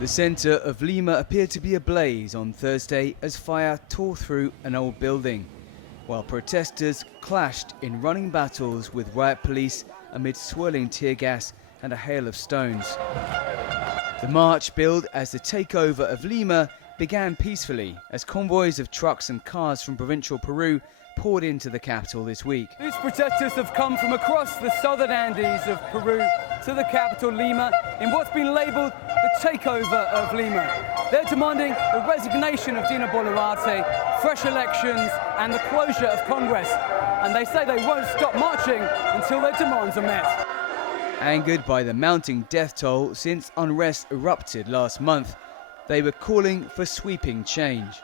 The centre of Lima appeared to be ablaze on Thursday as fire tore through an old building, while protesters clashed in running battles with riot police amid swirling tear gas and a hail of stones. The march billed as the takeover of Lima began peacefully as convoys of trucks and cars from provincial Peru poured into the capital this week. These protesters have come from across the southern Andes of Peru to the capital Lima in what's been labelled the takeover of Lima. They're demanding the resignation of Dina Boluarte, fresh elections and the closure of Congress. And they say they won't stop marching until their demands are met. Angered by the mounting death toll since unrest erupted last month, they were calling for sweeping change.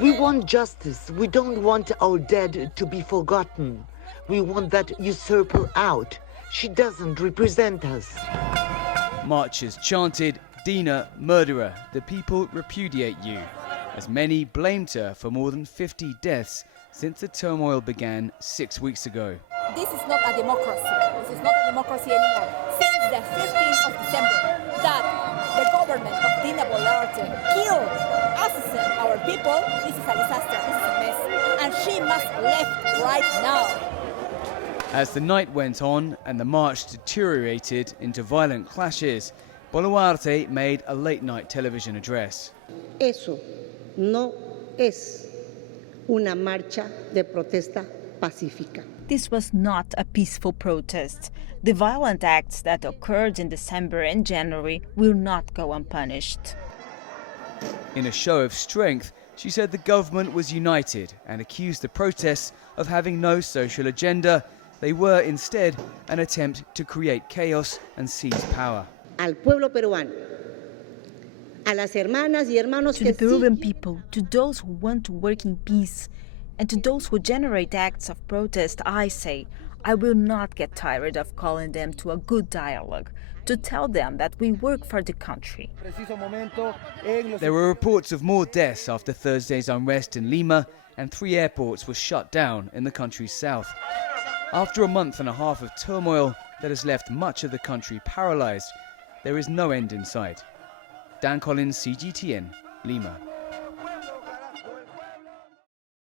We want justice. We don't want our dead to be forgotten. We want that usurper out. She doesn't represent us. Marchers chanted, "Dina, murderer, the people repudiate you," as many blamed her for more than 50 deaths since the turmoil began 6 weeks ago. This is not a democracy. This is not a democracy anymore. Since the 15th of December, that the government of Dina Boluarte killed, assassinated our people, this is a disaster, this is a mess, and she must leave right now. As the night went on and the march deteriorated into violent clashes, Boluarte made a late-night television address. Eso no es una marcha de protesta pacífica. This was not a peaceful protest. The violent acts that occurred in December and January will not go unpunished. In a show of strength, she said the government was united and accused the protests of having no social agenda. They were instead an attempt to create chaos and seize power. Al pueblo peruano, a las hermanas y hermanos to the Peruvian people, to those who want to work in peace, and to those who generate acts of protest, I say, I will not get tired of calling them to a good dialogue, to tell them that we work for the country. There were reports of more deaths after Thursday's unrest in Lima, and 3 airports were shut down in the country's south. After a month and a half of turmoil that has left much of the country paralyzed, there is no end in sight. Dan Collyns, CGTN, Lima.